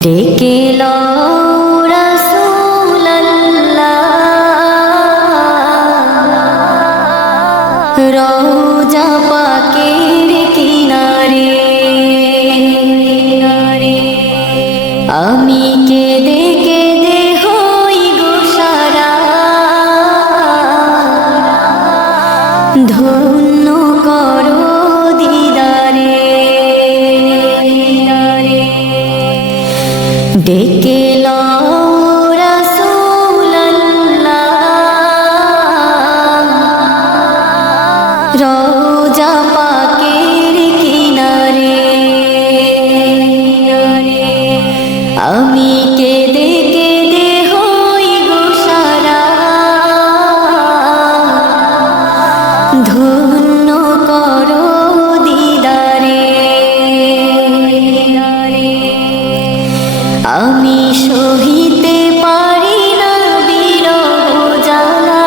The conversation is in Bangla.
ডেকে রোজা পাকের কিনারে। আমি কেঁদে কেঁদে হই গোসারা ধন্য করো ডেকে রোজা পাকের কিনারে আমি কেঁদে আমি সহিতে পারি না বিরহ জ্বালা।